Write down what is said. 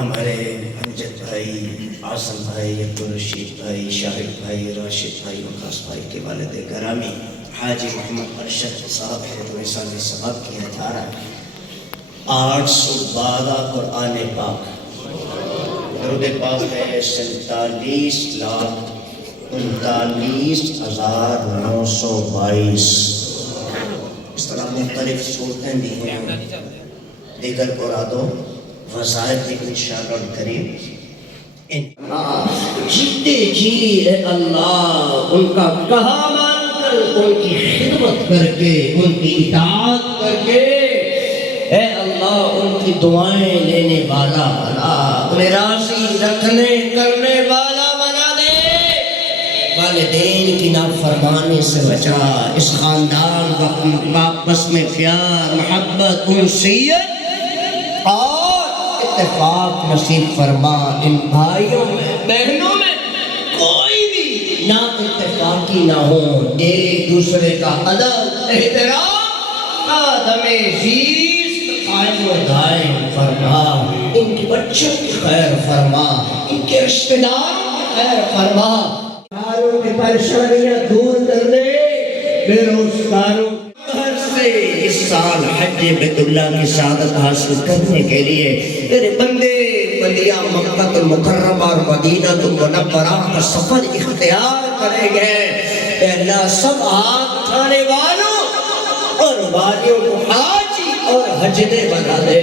ہمارے امجد بھائی، اعظم بھائی، عبدالرشید بھائی، شاہد بھائی، راشد بھائی، وقاص بھائی کے والد گرامی حاجی محمد ارشد صاحب ہے جو نصاب ثواب کیا جا رہا ہے 812 قرآن پاک، درود پاک ہے 47,39,922۔ اس طرح مختلف صورتیں بھی ہیں، دیگر مرادوں وظائف بھی انشاءاللہ الکریم جیتے جی اے اللہ ان کا کہا مان کر، ان کی خدمت کر کے، ان کی اطاعت کر کے، اے اللہ ان کی دعائیں لینے والا بنا، انہیں راضی رکھنے کرنے والا بنا دے، والدین کی نافرمانی سے بچا، اس خاندان کو آپس میں پیار، محبت، انسیت اور اتفاق نصیب فرما۔ ان بھائیوں میں، بہنوں میں کوئی بھی نا اتفاقی نہ ہو، ایک دوسرے کا ادب، احترام، آدم زیست قائم و دائم فرما۔ ان کی بچوں کی خیر فرما، ان کے رشتہ داروں کی خیر فرما، بیماروں کی پریشانیاں دور کر دے، بے روزگاروں سے اس سال حج بیت اللہ کی سعادت حاصل کرنے کے لیے میرے بندے بندیاں مکہ المکرمہ اور مدینہ المنورہ کا سفر اختیار کریں گے، اے اللہ سب ہاتھ اٹھانے والوں اور والیوں کو حاجی اور حجنے بنا دے۔